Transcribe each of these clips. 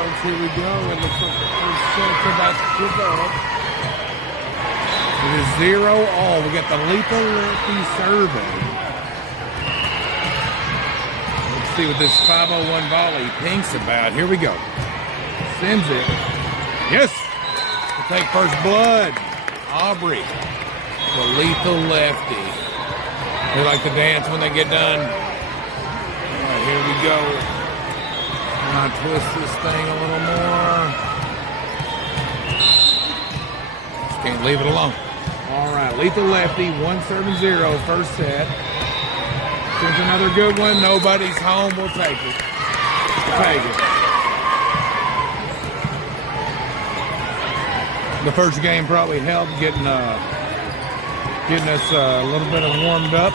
folks, here we go. It looks like the first set's about to kick off. It is 0-all. We got the lethal lefty serving. Let's see what this 501 volley Pink's about. Here we go. Sends it. Yes! We'll take first blood. Aubrey, the lethal lefty. They like to dance when they get done. All right, here we go. I'll twist this thing a little more. Just can't leave it alone. All right, lethal lefty, 1-7-0, first set. Here's another good one. Nobody's home. We'll take it. Take it. The first game probably helped getting us a little bit of warmed up.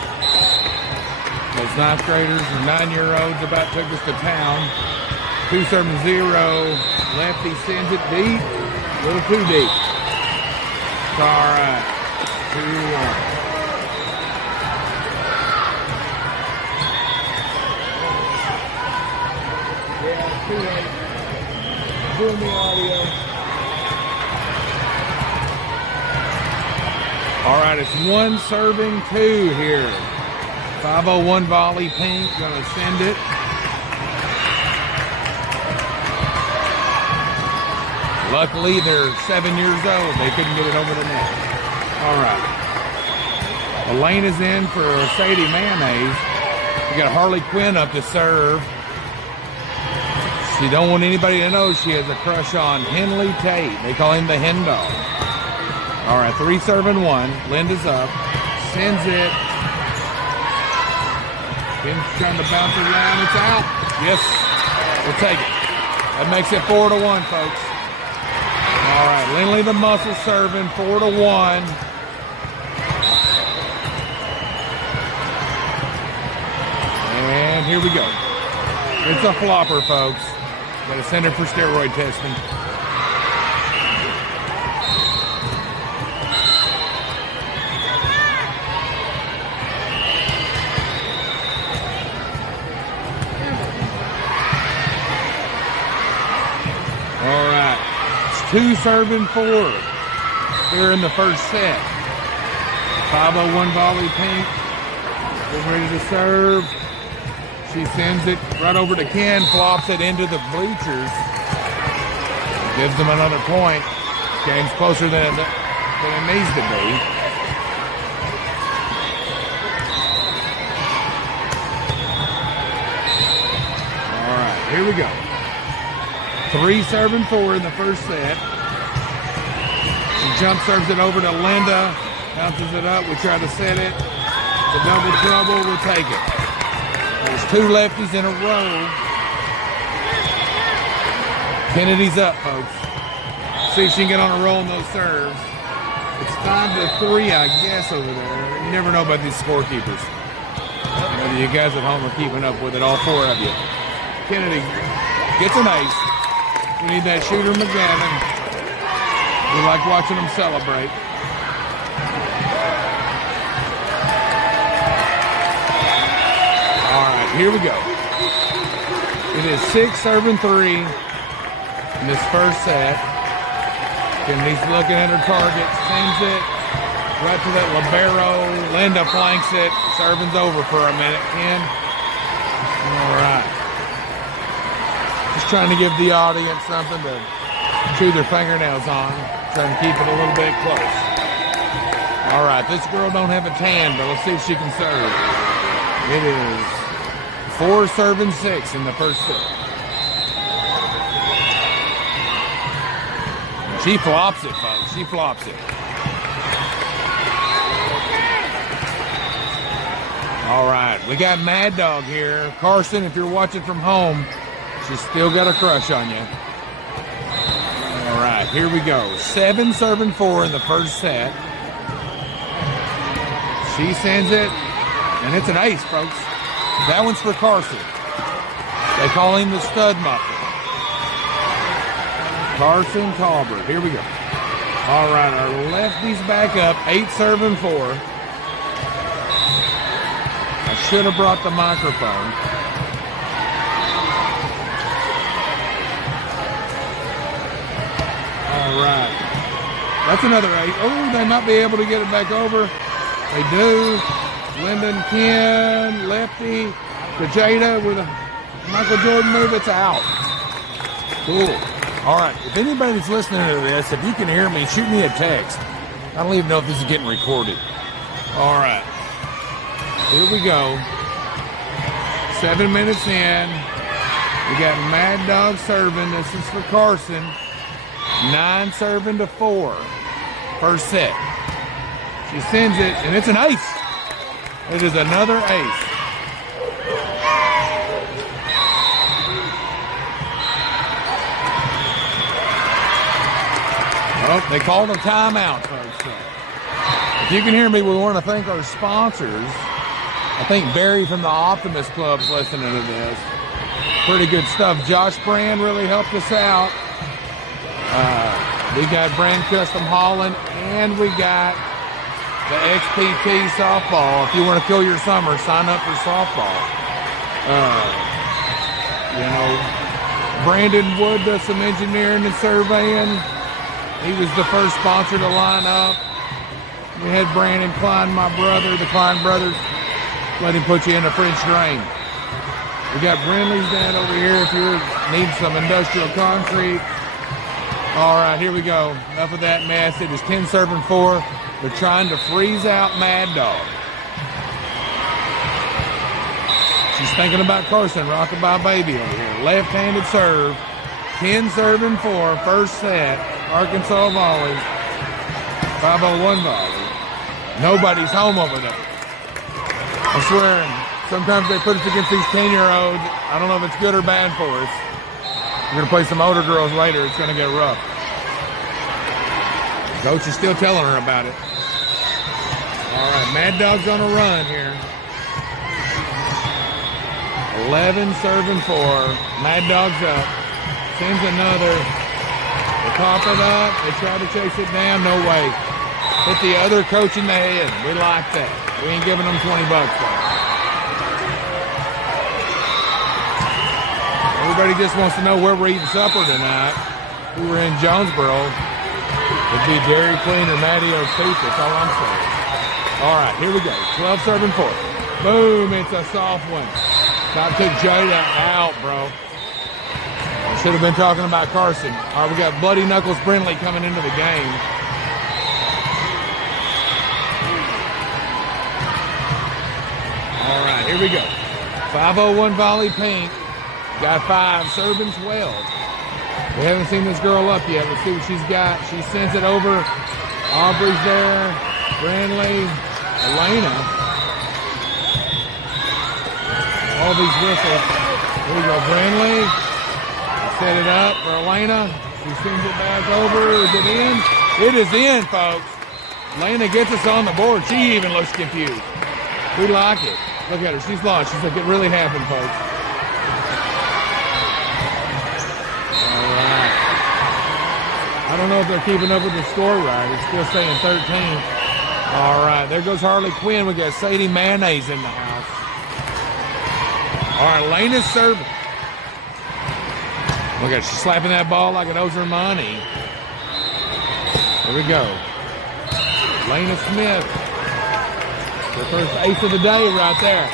Those ninth graders or 9-year-olds about took us to town. 2-7-0. Lefty sends it deep. A little too deep. It's all right. 2-1. Yeah, too late. Doing the audio. All right, it's 1-2 here. 501 volley Pink, gonna send it. Luckily, they're 7 years old. They couldn't get it over the net. All right. Elaine is in for Sadie Mayonnaise. We got Harley Quinn up to serve. She don't want anybody to know she has a crush on Henley Tate. They call him the Hen Dog. All right, 3-1. Linda's up. Sends it. Kim's trying to bounce it around. It's out. Yes, we'll take it. That makes it 4-1, folks. All right, Lindley the Muscle serving, 4-1. And here we go. It's a flopper, folks. Got to send her for steroid testing. All right. 2-4 here in the first set. 501 volley Pink. Getting ready to serve. She sends it right over to Ken, flops it into the bleachers. Gives them another point. Game's closer than it needs to be. All right, here we go. 3-4 in the first set. She jump serves it over to Linda. Bounces it up. We try to set it. The double trouble. We'll take it. There's 2 lefties in a row. Kennedy's up, folks. See if she can get on a roll in those serves. It's 5-3, I guess, over there. You never know about these scorekeepers. Whether you guys at home are keeping up with it, all 4 of you. Kennedy gets an ace. We need that shooter McGavin. We like watching them celebrate. All right, here we go. It is 6-3 in this first set. Kennedy's looking at her target, sends it right to that libero. Linda flanks it. Serving's over for a minute, Ken. All right. Just trying to give the audience something to chew their fingernails on. Trying to keep it a little bit close. All right, this girl don't have a tan, but let's see if she can serve. It is 4-6 in the first set. She flops it, folks. She flops it. All right, we got Mad Dog here. Carson, if you're watching from home, she's still got a crush on you. All right, here we go. 7-4 in the first set. She sends it, and it's an ace, folks. That one's for Carson. They call him the stud muffler. Carson Talbert. Here we go. All right, our lefty's back up. 8-4. I should have brought the microphone. That's another 8. Oh, they might be able to get it back over. They do. Lyndon, Ken, Lefty, Kajada with a Michael Jordan move. It's out. Cool. All right. If anybody's listening to this, if you can hear me, shoot me a text. I don't even know if this is getting recorded. All right. Here we go. 7 minutes in. We got Mad Dog serving. This is for Carson. 9 serving to 4. First set. She sends it, and it's an ace. It is another ace. Oh, they called a timeout, folks. So if you can hear me, we want to thank our sponsors. I think Barry from the Optimist Club's listening to this. Pretty good stuff. Josh Brand really helped us out. We got Brand Custom Holland, and we got the XPT softball. If you want to kill your summer, sign up for softball. Brandon Wood does some engineering and surveying. He was the first sponsor to line up. We had Brandon Klein, my brother, the Klein brothers. Let him put you in a French drain. We got Brindley's dad over here if you need some industrial concrete. All right, here we go. Enough of that mess. It is 10 serving 4. They're trying to freeze out Mad Dog. She's thinking about Carson, rockabye baby over here. Left-handed serve. 10 serving 4. First set. Arkansas volleys. 501 volley. Nobody's home over there. I swear, sometimes they put us against these 10-year-olds. I don't know if it's good or bad for us. We're going to play some older girls later. It's going to get rough. Coach is still telling her about it. All right, Mad Dog's on a run here. 11 serving 4. Mad Dog's up. Sends another. They pop it up. They try to chase it down. No way. Hit the other coach in the head. We like that. We ain't giving them $20 though. Everybody just wants to know where we're eating supper tonight. We were in Jonesboro. It'd be Dairy Queen or Mattio's Pizza. That's all I'm saying. All right, here we go. 12 serving 4. Boom, it's a soft one. Top took Jada out, bro. I should have been talking about Carson. All right, we got Bloody Knuckles Brindley coming into the game. All right, here we go. 501 volley pink. Got 5, serving 12. We haven't seen this girl up yet. Let's see what she's got. She sends it over. Aubrey's there. Brandley. Elena. All these whistles. Here we go. Brandley. Set it up for Elena. She sends it back over. Is it in? It is in, folks. Elena gets us on the board. She even looks confused. We like it. Look at her. She's lost. She's like, it really happened, folks. All right. I don't know if they're keeping up with the score right. It's still saying 13. All right. There goes Harley Quinn. We got Sadie Mayonnaise in the house. All right. Lena's serving. Look at her. She's slapping that ball like it owes her money. Here we go. Lena Smith. The first ace of the day right there.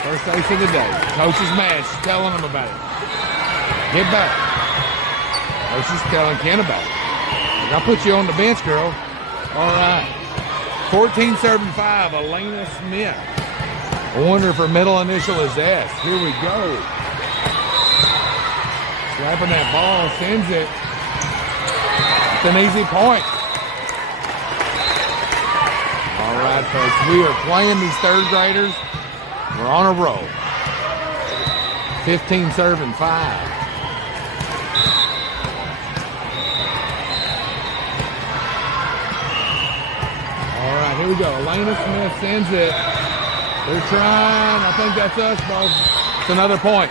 First ace of the day. Coach is mad. She's telling him about it. Get back. Coach is telling Ken about it. I'll put you on the bench, girl. All right. 14 serving 5, Elena Smith. I wonder if her middle initial is S. Here we go. Slapping that ball, sends it. It's an easy point. All right, folks, we are playing these third graders. We're on a roll. 15 serving 5. All right, here we go. Elena Smith sends it. They're trying. I think that's us, folks. It's another point.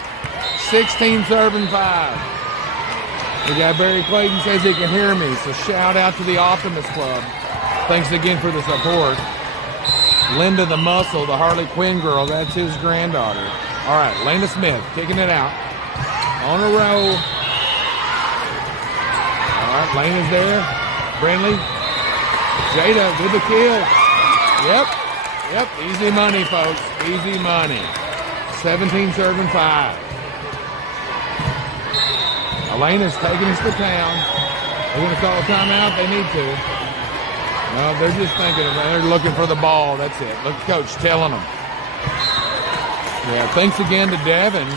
16 serving 5. We got Barry Clayton says he can hear me, so shout out to the Optimist Club. Thanks again for the support. Linda the Muscle, the Harley Quinn girl, that's his granddaughter. All right, Lena Smith kicking it out. On a roll. All right, Lena's there. Brindley Jada with the kill. Yep. Yep. Easy money, folks. Easy money. 17 serving 5. Elena's taking us to town. They're going to call a timeout. They need to. No, they're just thinking of it. They're looking for the ball. That's it. Look, coach telling them. Yeah, thanks again to Devin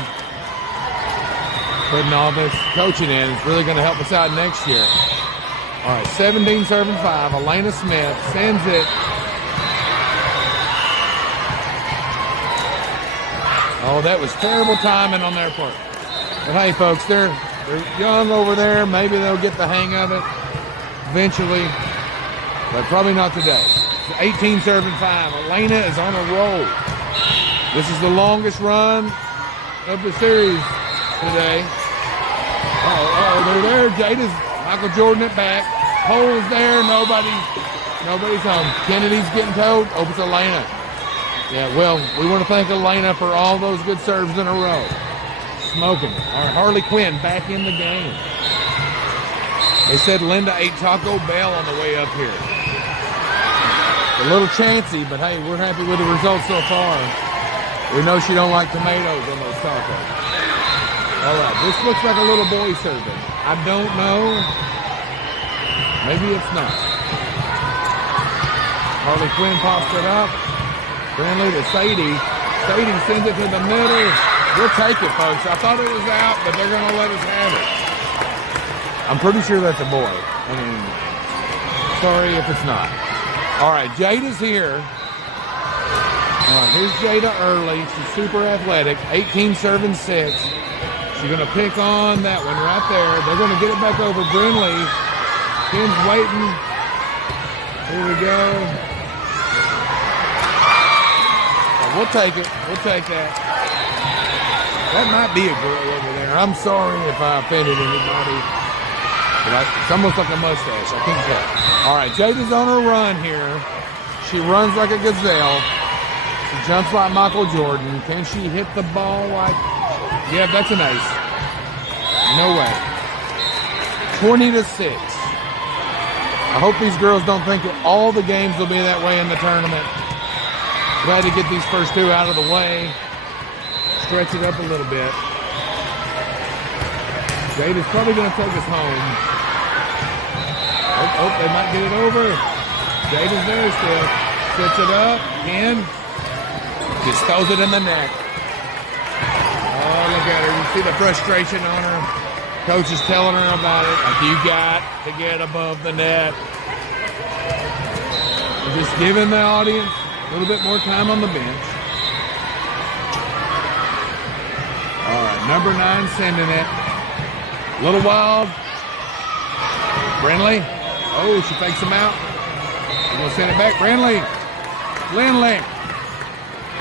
putting all this coaching in. It's really going to help us out next year. All right, 17 serving 5. Elena Smith sends it. Oh, that was terrible timing on their part. But hey, folks, they're young over there. Maybe they'll get the hang of it eventually, but probably not today. 18 serving 5. Elena is on a roll. This is the longest run of the series today. They're there. Jada's Michael Jordan it back. Pole's there. Nobody's home. Kennedy's getting towed. Oh, it's Elena. Yeah, well, we want to thank Elena for all those good serves in a row. Smoking. All right, Harley Quinn back in the game. They said Linda ate Taco Bell on the way up here. A little chancy, but hey, we're happy with the results so far. We know she don't like tomatoes on those tacos. All right, this looks like a little boy serving. I don't know. Maybe it's not. Harley Quinn pops it up. Friendly to Sadie. Sadie sends it to the middle. We'll take it, folks. I thought it was out, but they're going to let us have it. I'm pretty sure that's a boy. I mean, sorry if it's not. All right, Jada's here. All right, here's Jada early. She's super athletic. 18 serving 6. She's going to pick on that one right there. They're going to get it back over Brindley. Ken's waiting. Here we go. We'll take it. We'll take that. That might be a girl over there. I'm sorry if I offended anybody. But it's almost like a mustache. I can't tell. All right, Jada's on her run here. She runs like a gazelle. She jumps like Michael Jordan. Can she hit the ball like... Yeah, that's an ace. No way. 20-6. I hope these girls don't think that all the games will be that way in the tournament. Glad to get these first 2 out of the way. Stretch it up a little bit. Jada's probably going to take us home. Oh, they might get it over. Jada's there still. Sets it up. Ken just throws it in the net. Oh, look at her. You see the frustration on her. Coach is telling her about it. Like, you got to get above the net. We're just giving the audience a little bit more time on the bench. All right, number 9 sending it. A little wild. Brindley. Oh, she fakes him out. We're going to send it back. Brindley. Lindley.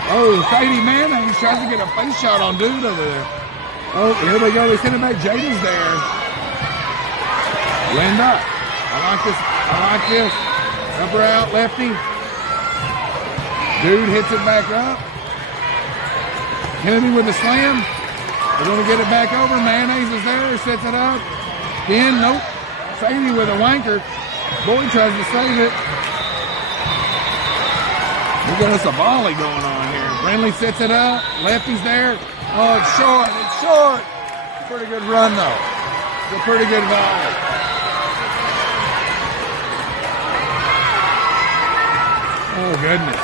Oh, Sadie Mayonnaise tries to get a face shot on dude over there. Oh, here they go. They send it back. Jada's there. Linda. I like this. I like this. Up her out, lefty. Dude hits it back up. Kennedy with a slam. We're going to get it back over. Mayonnaise is there. Sets it up. Ken, nope. Sadie with a wanker. Boyd tries to save it. We got us a volley going on here. Brindley sets it up. Lefty's there. Oh, it's short. It's short. Pretty good run, though. It's a pretty good volley. Oh, goodness.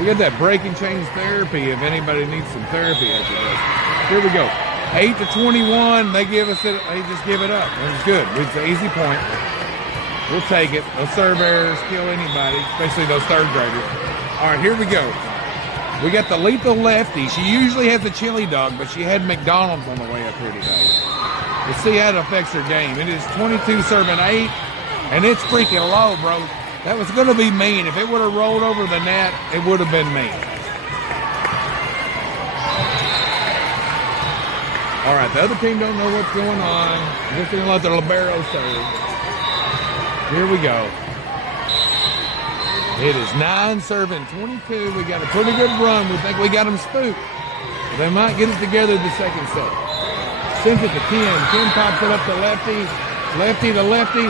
We got that break and change therapy if anybody needs some therapy after this. Here we go. 8-21. They give us it. They just give it up. That's good. It's an easy point. We'll take it. Those serve errors kill anybody, especially those third graders. All right, here we go. We got the lethal lefty. She usually has a chili dog, but she had McDonald's on the way up here today. We'll see how it affects her game. It is 22 serving 8, and it's freaking low, bro. That was going to be mean. If it would have rolled over the net, it would have been mean. All right, the other team don't know what's going on. I'm just going to let the libero serve. Here we go. It is 9 serving 22. We got a pretty good run. We think we got them spooked. They might get it together the second set. Sends it to Ken. Ken pops it up to lefty. Lefty to lefty.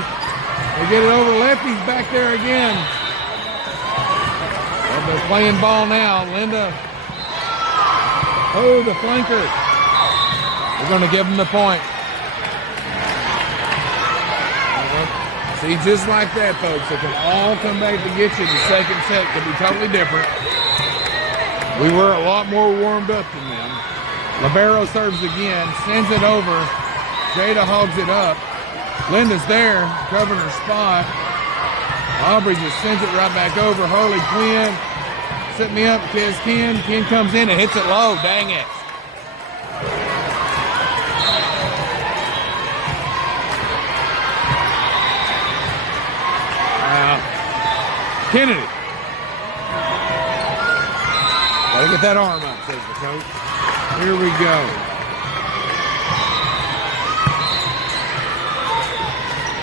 They get it over. Lefty's back there again. Well, they're playing ball now. Linda. Oh, the flanker. They're going to give them the point. See, just like that, folks, it can all come back to get you. The second set could be totally different. We were a lot more warmed up than them. Libero serves again, sends it over. Jada hogs it up. Linda's there, covering her spot. Aubrey just sends it right back over. Harley Quinn, set me up, Ken. Ken comes in and hits it low. Dang it. Kennedy. Gotta get that arm up, says the coach. Here we go.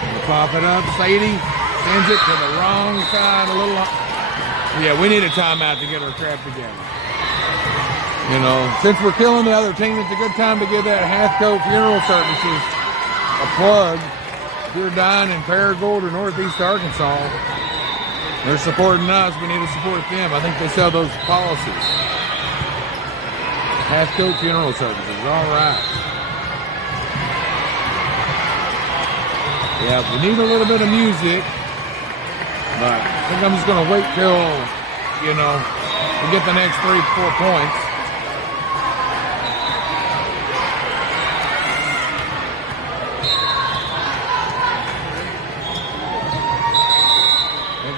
We'll pop it up. Sadie sends it to the wrong side a little. Yeah, we need a timeout to get our crap together. You know, since we're killing the other team, it's a good time to give that Hathcote Funeral Services a plug. If you're dying in Paragould or Northeast Arkansas, they're supporting us. We need to support them. I think they sell those policies. Hathcote Funeral Services. All right. Yeah, we need a little bit of music. But I think I'm just going to wait till, we get the next 3-4 points.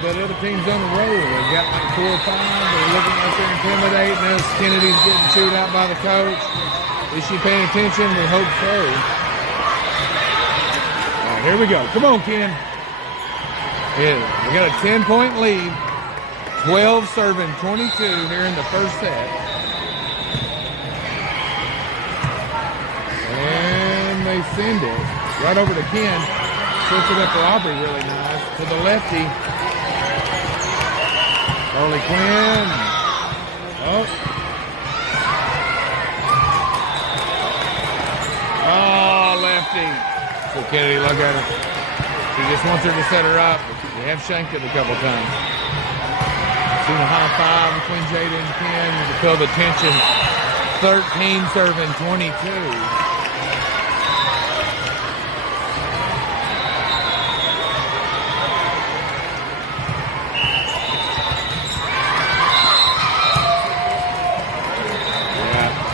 That other team's on the road. They got like 4 or 5. They're looking like they're intimidating us. Kennedy's getting chewed out by the coach. Is she paying attention? We hope so. All right, here we go. Come on, Ken. Yeah, we got a 10-point lead. 12 serving 22 here in the first set. And they send it right over to Ken. Switch it up for Aubrey really nice. To the lefty. Harley Quinn. Oh. Oh, lefty. So Kennedy, look at her. She just wants her to set her up. We have shanked it a couple times. Seen a high five between Jada and Ken to feel the tension. 13 serving 22.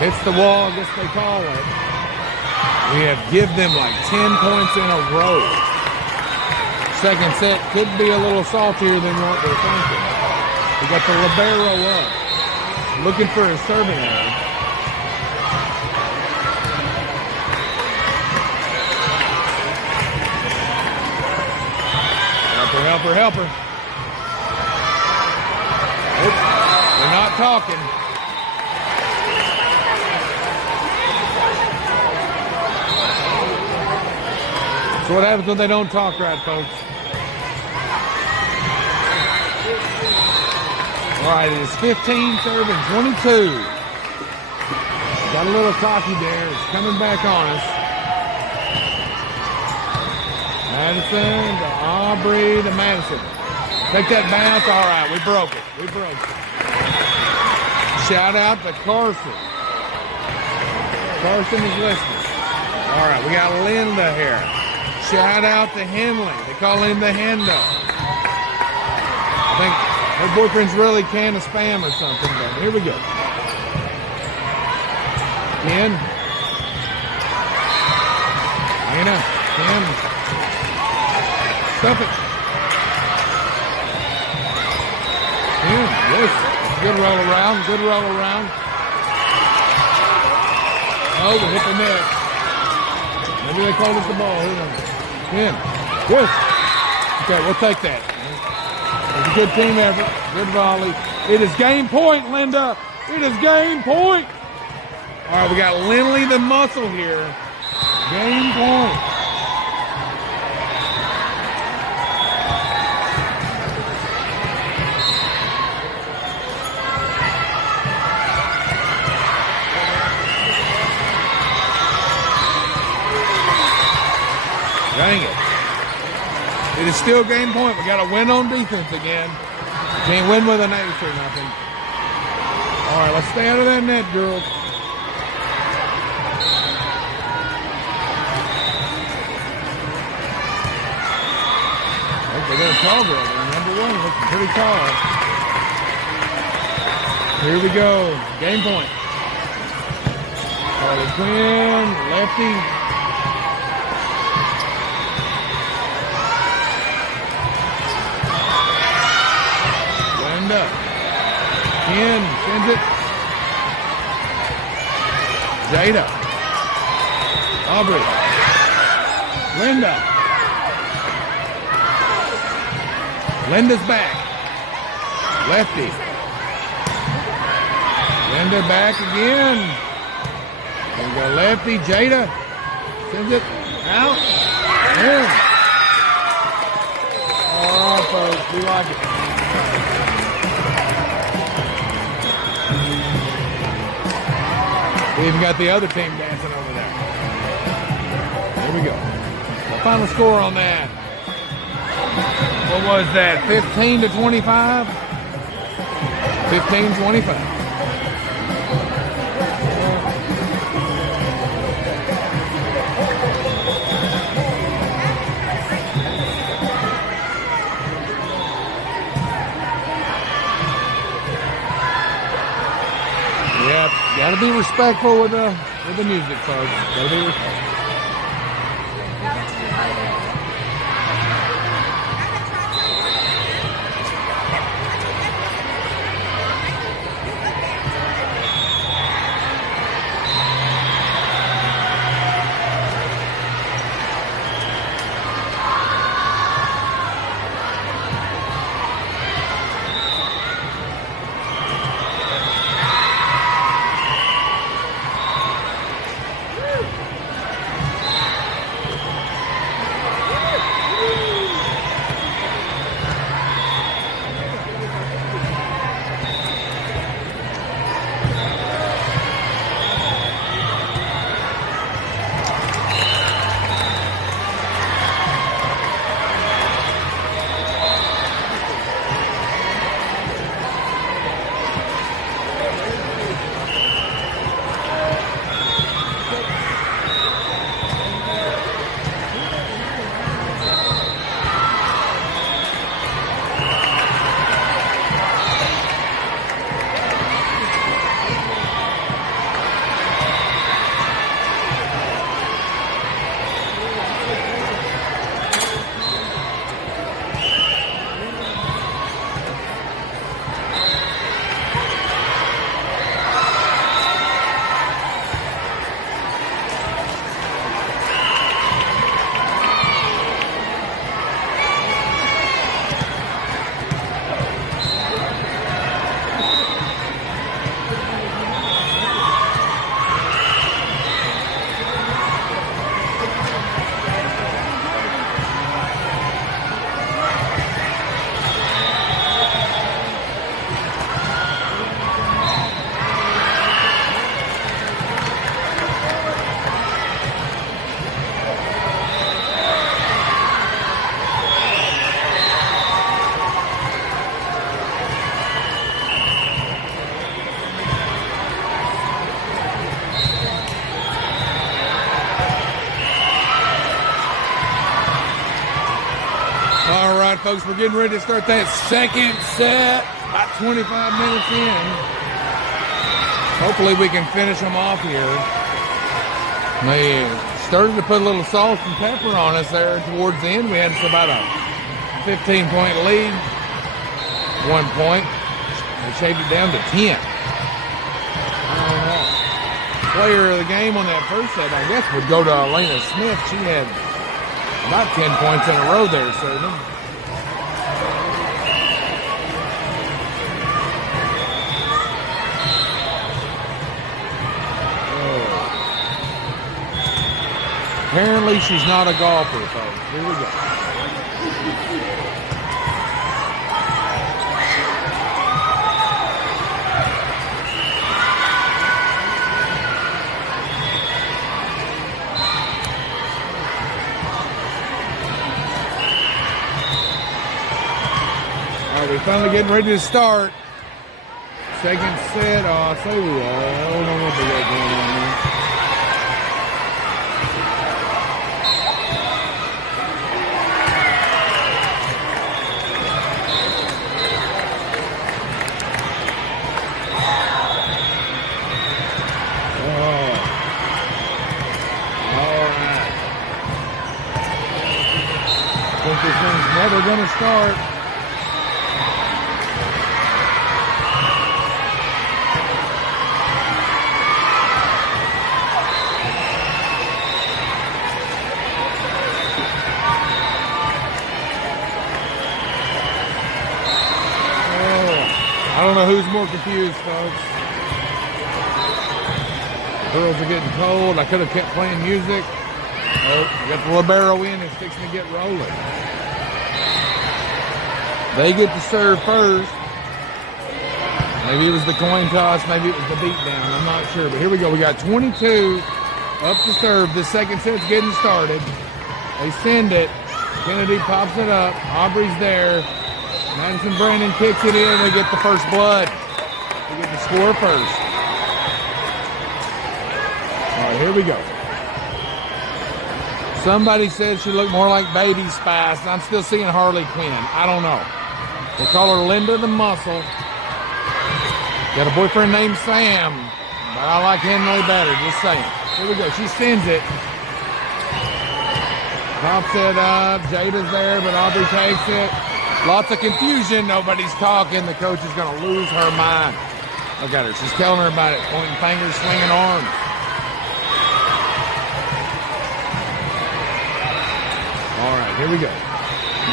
Hits the wall, I guess they call it. We have given them like 10 points in a row. Second set could be a little saltier than what they're thinking. We got the libero up. Looking for a serving error. Help her. Oops, they're not talking. So what happens when they don't talk right, folks? All right, it is 15 serving 22. Got a little cocky there. It's coming back on us. Madison to Aubrey to Madison. Take that bounce. All right, we broke it. Shout out to Carson. Carson is listening. All right, we got Linda here. Shout out to Henley. They call him the Hendo. I think her boyfriend's really can of spam or something, but here we go. Ken. Anna. Ken. Stuff it. Ken. Yes. Good roll around. Oh, we hit the net. Maybe they called us the ball. Who knows? Ken. Yes. Okay, we'll take that. It's a good team effort. Good volley. It is game point, Linda. It is game point. All right, we got Lindley the muscle here. Game point. Dang it. It is still game point. We got to win on defense again. Can't win with an ace or nothing. All right, let's stay out of that net, girls. They got a tall girl there. Number 1 looking pretty tall. Here we go. Game point. Harley Quinn, lefty. Linda. Ken sends it. Jada. Aubrey. Linda. Linda's back. Lefty. Linda back again. There we go, lefty. Jada sends it out. In. All right, folks, we like it. We even got the other team dancing over there. Here we go. The final score on that. What was that? 15 to 25? 15-25. Yep, gotta be respectful with the music, folks. Gotta be respectful. Folks, we're getting ready to start that second set, about 25 minutes in. Hopefully we can finish them off here. They started to put a little salt and pepper on us there towards the end. We had about a 15-point lead. 1 point. They shaved it down to 10. Player of the game on that first set, I guess, would go to Elena Smith. She had about 10 points in a row there, so apparently she's not a golfer, folks. Here we go. we're finally getting ready to start. Second set. Oh, so we are. I don't know what we got going on here. This thing's never going to start. I don't know who's more confused, folks. The girls are getting cold. I could have kept playing music. Oh, we got the libero in. It's fixing to get rolling. They get to serve first. Maybe it was the coin toss. Maybe it was the beatdown. I'm not sure. But here we go. We got 22 up to serve. The second set's getting started. They send it. Kennedy pops it up. Aubrey's there. Madison Brandon kicks it in. They get the first blood. They get the score first. All right, here we go. Somebody said she looked more like Baby Spice. I'm still seeing Harley Quinn. I don't know. They call her Linda the Muscle. Got a boyfriend named Sam, but I like Henry better, just saying. Here we go. She sends it. Pops it up. Jada's there, but Aubrey takes it. Lots of confusion. Nobody's talking. The coach is going to lose her mind. Look at her. She's telling her about it. Pointing fingers, swinging arms. All right, here we go.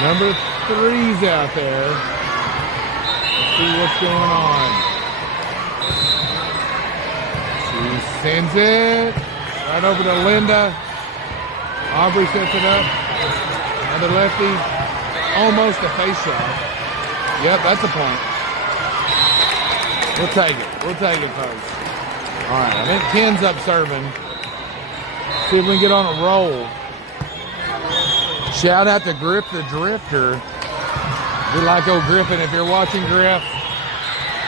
Number 3's out there. Let's see what's going on. She sends it right over to Linda. Aubrey sets it up. Another lefty. Almost a face shot. Yep, that's a point. We'll take it. We'll take it, folks. All right, I think Ken's up serving. See if we can get on a roll. Shout out to Griff the Drifter. We like old Griffin. If you're watching, Griff,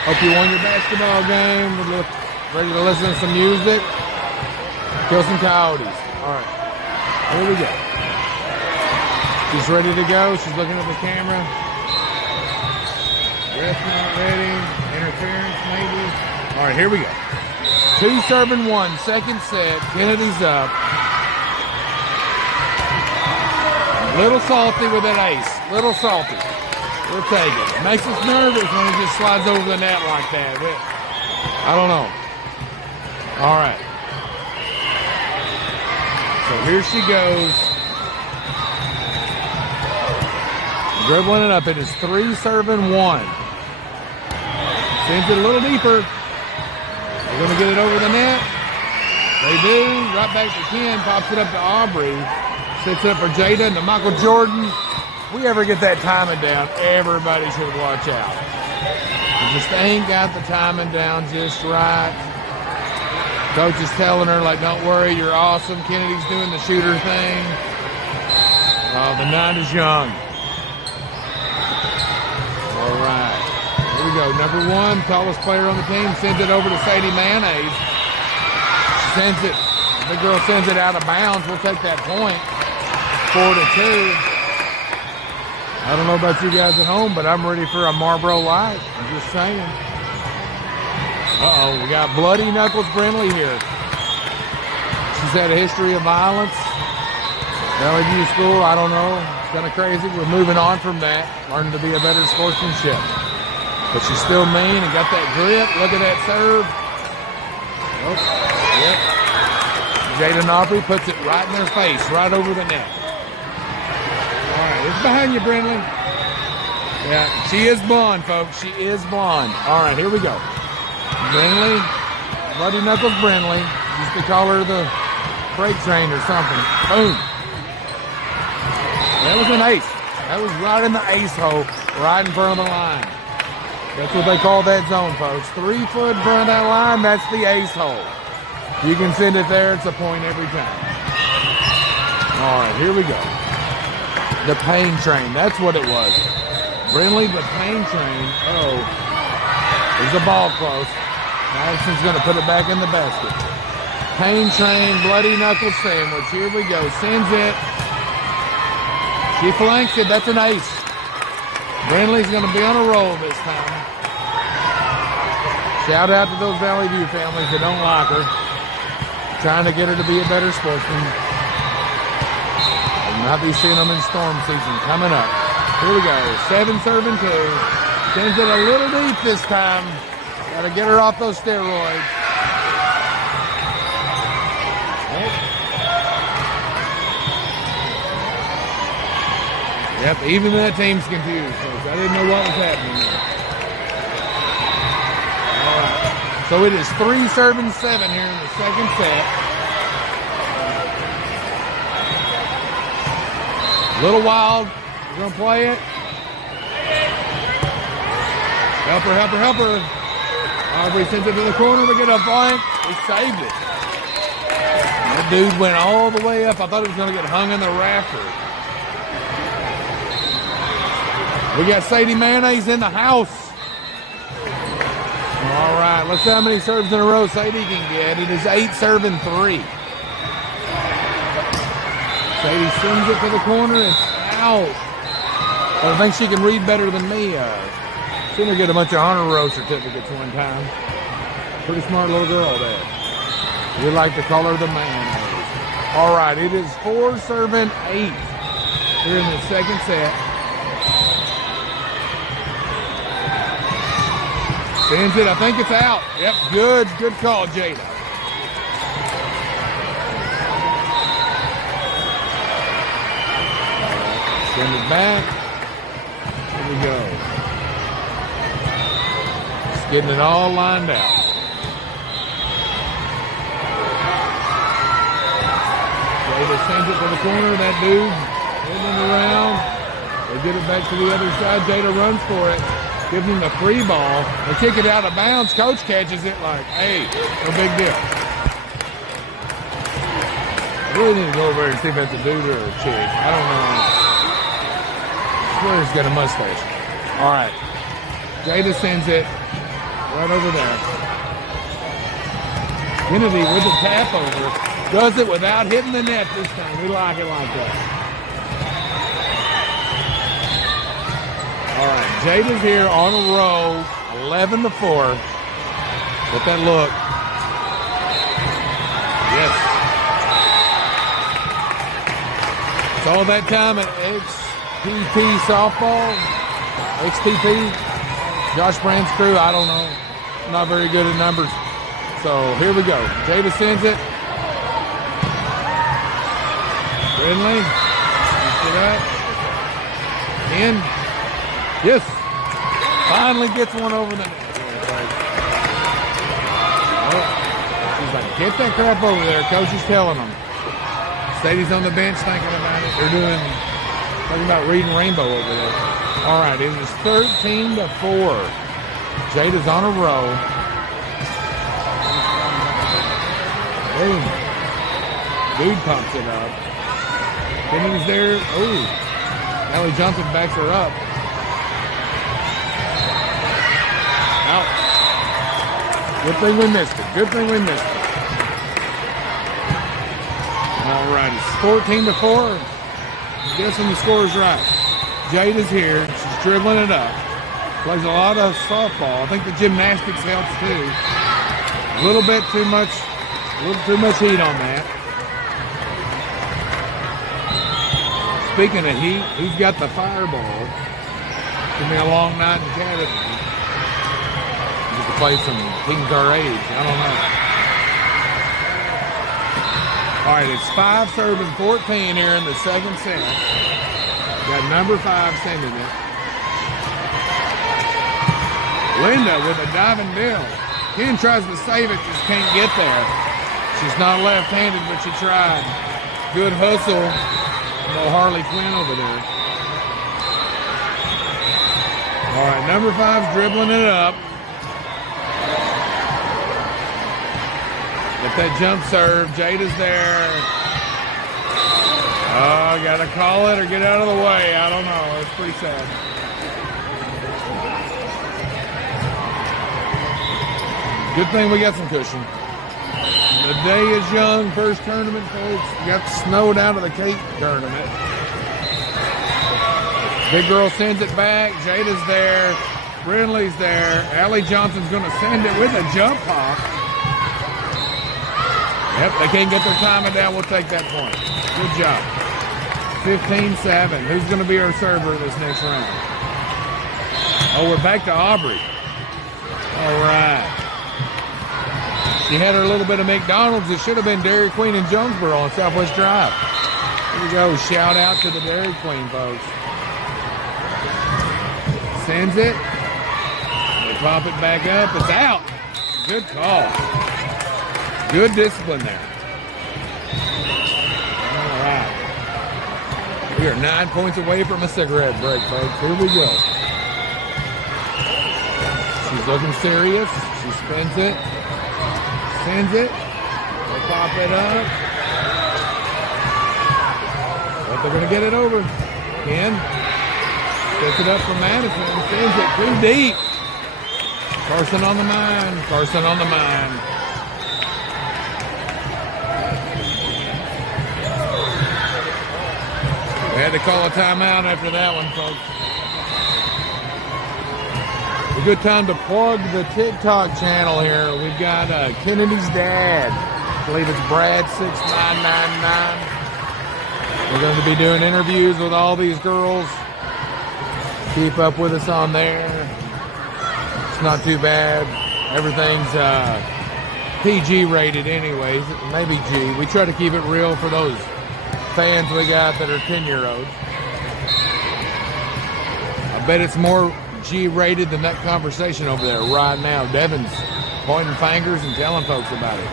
hope you won your basketball game. We're ready to listen to some music. Kill some coyotes. All right, here we go. She's ready to go. She's looking at the camera. Griff not ready. Interference, maybe. All right, here we go. 2 serving 1. Second set. Kennedy's up. Little salty with that ace. Little salty. We'll take it. Makes us nervous when it just slides over the net like that. I don't know. All right. So here she goes. Dribbling it up. It is 3 serving 1. Sends it a little deeper. They're going to get it over the net. They do. Right back to Ken. Pops it up to Aubrey. Sits up for Jada and to Michael Jordan. If we ever get that timing down, everybody should watch out. We just ain't got the timing down just right. Coach is telling her, like, don't worry, you're awesome. Kennedy's doing the shooter thing. Oh, the night is young. All right. Here we go. Number 1, tallest player on the team, sends it over to Sadie Mayonnaise. She sends it. The girl sends it out of bounds. We'll take that point. 4-2. I don't know about you guys at home, but I'm ready for a Marlboro Light. I'm just saying. Uh-oh, we got Bloody Knuckles Brindley here. She's had a history of violence. Valley View School, I don't know. It's kind of crazy. We're moving on from that. Learning to be a better sportsmanship. But she's still mean and got that grip. Look at that serve. Oh, yep. Jada Aubrey puts it right in their face, right over the net. All right, it's behind you, Brindley. Yeah, she is blonde, folks. She is blonde. All right, here we go. Brindley, Bloody Knuckles Brindley. Used to call her the freight train or something. Boom. That was an ace. That was right in the ace hole, right in front of the line. That's what they call that zone, folks. 3 foot in front of that line, that's the ace hole. You can send it there, it's a point every time. All right, here we go. The pain train, that's what it was. Brindley, but Pain Train. Oh, there's a ball close. Madison's going to put it back in the basket. Pain Train, Bloody Knuckle Sandwich. Here we go. Sends it. She flanks it. That's an ace. Brindley's going to be on a roll this time. Shout out to those Valley View families that don't like her. Trying to get her to be a better sportsman. We'll not be seeing them in storm season coming up. Here we go. 7 serving 2. Sends it a little deep this time. Got to get her off those steroids. Yep, even that team's confused, folks. I didn't know what was happening there. All right. So it is 3 serving 7 here in the second set. A little wild. We're going to play it. Help her, help her, help her. Aubrey sends it to the corner. We get a flank. We saved it. That dude went all the way up. I thought it was going to get hung in the rafter. We got Sadie Mayonnaise in the house. All right, let's see how many serves in a row Sadie can get. It is 8 serving 3. Sadie sends it to the corner. It's out. I think she can read better than me. Seen her get a bunch of honor roll certificates one time. Pretty smart little girl there. We like to call her the Mayonnaise. All right, it is 4 serving 8 here in the second set. Sends it. I think it's out. Yep, good call, Jada. Send it back. Here we go. Just getting it all lined out. Jada sends it to the corner. That dude moving around. They get it back to the other side. Jada runs for it. Gives him the free ball. They kick it out of bounds. Coach catches it like, hey, no big deal. I really need to go over there and see if that's a dude or a chick. I don't know. I swear he's got a mustache. All right. Jada sends it right over there. Kennedy with the tap over. Does it without hitting the net this time. We like it like that. All right, Jada's here on a roll, 11-4. With that look. Yes. It's all that time at XTP softball. XTP. Josh Brand's crew, I don't know. Not very good at numbers. So here we go. Jada sends it. Brindley. Get up. In. Yes. Finally gets one over the net. She's like, get that crap over there. Coach is telling them. Sadie's on the bench thinking about it. They're talking about reading Rainbow over there. All right, it was 13-4. Jada's on a roll. Boom. Dude pumps it up. Kennedy's there. Oh. Allie Johnson backs her up. Out. Good thing we missed it. Good thing we missed it. All right, it's 14-4. I'm guessing the score's right. Jada's here. She's dribbling it up. Plays a lot of softball. I think the gymnastics helps too. A little too much heat on that. Speaking of heat, he's got the fireball. It's gonna be a long night in Canada. You get to play some teams our age. I don't know. All right, it's 5 serving 14 here in the second set. Got number 5 sending it. Linda with a diving bill. Ken tries to save it, just can't get there. She's not left-handed, but she tried. Good hustle. No Harley Quinn over there. All right, number 5's dribbling it up. Get that jump serve. Jada's there. Oh, got to call it or get out of the way. I don't know. It's pretty sad. Good thing we got some cushion. The day is young. First tournament, folks. We got snowed out of the Cape tournament. Big girl sends it back. Jada's there. Brindley's there. Allie Johnson's going to send it with a jump hop. Yep, they can't get their timing down. We'll take that point. Good job. 15-7. Who's going to be our server this next round? Oh, we're back to Aubrey. All right. She had her little bit of McDonald's. It should have been Dairy Queen in Jonesboro on Southwest Drive. Here we go. Shout out to the Dairy Queen, folks. Sends it. They pop it back up. It's out. Good call. Good discipline there. All right. We are 9 points away from a cigarette break, folks. Here we go. She's looking serious. She spins it. Sends it. They pop it up. But they're going to get it over. Again. Picks it up from Madison. Sends it too deep. Carson on the mine. Carson on the mine. We had to call a timeout after that one, folks. A good time to plug the TikTok channel here. We've got Kennedy's dad. I believe it's Brad6999. We're going to be doing interviews with all these girls. Keep up with us on there. It's not too bad. Everything's PG rated anyways. Maybe G. We try to keep it real for those fans we got that are 10-year-olds. I bet it's more G-rated than that conversation over there right now. Devin's pointing fingers and telling folks about it.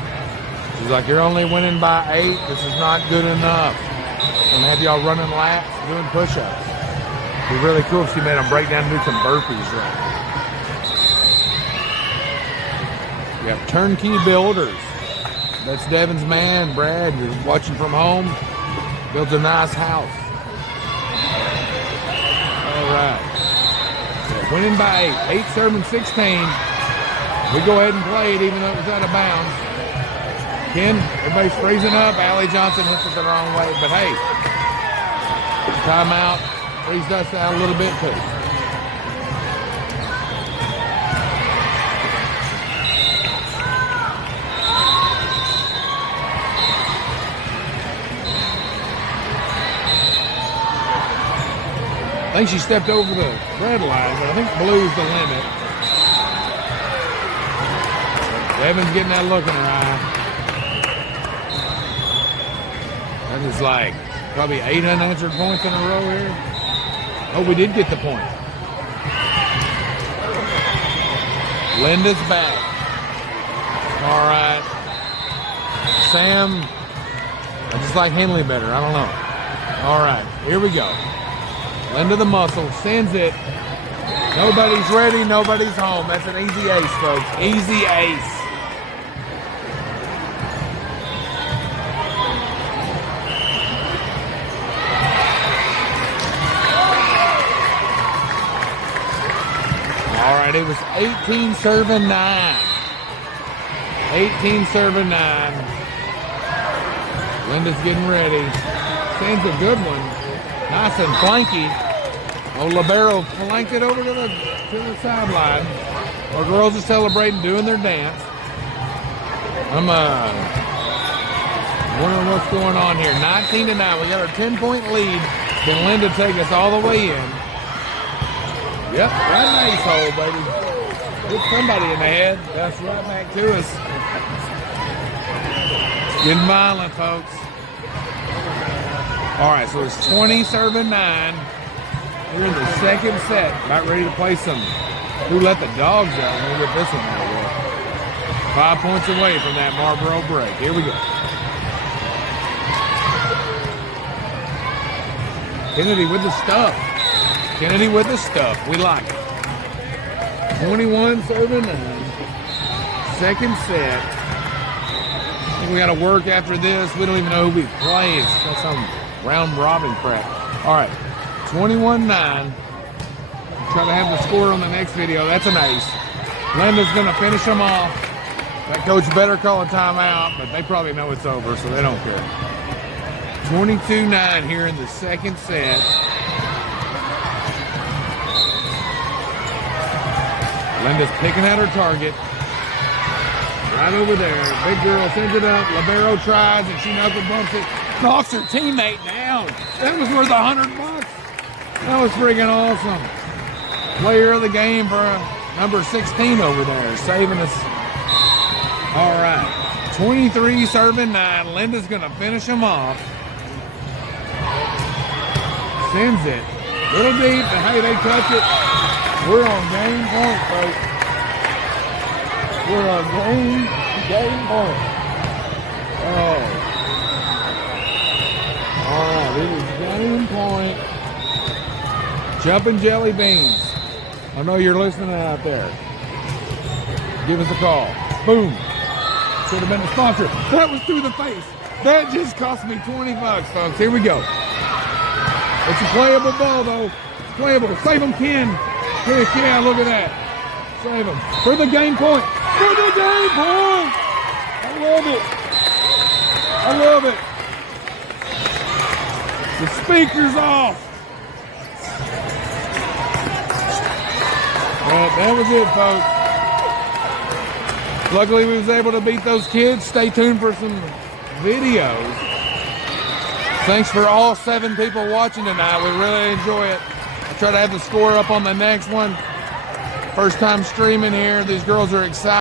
She's like, you're only winning by 8. This is not good enough. I'm gonna have y'all running laps, doing push-ups. It'd be really cool if she made them break down and do some burpees right now. We have Turnkey Builders. That's Devin's man, Brad. You're watching from home. Builds a nice house. All right. So winning by 8. 8 serving 16. We go ahead and play it even though it was out of bounds. Ken, everybody's freezing up. Allie Johnson hits it the wrong way. But hey, timeout. Freezed us out a little bit too. I think she stepped over the red line, but I think blue's the limit. Devin's getting that look in her eye. That is like probably 8 unanswered points in a row here. Oh, we did get the point. Linda's back. All right. Sam, I just like Henley better. I don't know. All right, here we go. Linda the muscle sends it. Nobody's ready. Nobody's home. That's an easy ace, folks. Easy ace. All right, it was 18 serving 9. 18 serving 9. Linda's getting ready. Sends a good one. Nice and flanky. Old Libero flanked it over to the sideline. Our girls are celebrating, doing their dance. I'm wondering what's going on here. 19-9. We got our 10-point lead. Can Linda take us all the way in? Yep, right in the ace hole, baby. Hit somebody in the head. That's right back to us. It's getting violent, folks. All right, so it's 20 serving 9. We're in the second set. About ready to play some Who Let the Dogs Out. We'll get this one out of the way. 5 points away from that Marlboro break. Here we go. Kennedy with the stuff. Kennedy with the stuff. We like it. 21 serving 9. Second set. I think we got to work after this. We don't even know who we play. It's got some round robin crap. All right, 21-9. Try to have the score on the next video. That's an ace. Linda's going to finish them off. That coach better call a timeout, but they probably know it's over, so they don't care. 22-9 here in the second set. Linda's picking at her target. Right over there. Big girl sends it up. Libero tries, and she knuckle bumps it. Knocks her teammate down. That was worth $100. That was freaking awesome. Player of the game for number 16 over there, saving us. All right. 23 serving 9. Linda's going to finish them off. Sends it. Little deep, but hey, they touch it. We're on game point, folks. We're on game point. Oh. All right, this is game point. Jumping jelly beans. I know you're listening out there. Give us a call. Boom. Should have been the sponsor. That was through the face. That just cost me $20, folks. Here we go. It's a playable ball, though. It's playable. Save them, Ken. Heck yeah, look at that. Save them. For the game point. For the game point. I love it. I love it. The speaker's off. Well, that was it, folks. Luckily, we was able to beat those kids. Stay tuned for some videos. Thanks for all 7 people watching tonight. We really enjoy it. I'll try to have the score up on the next one. First time streaming here. These girls are excited.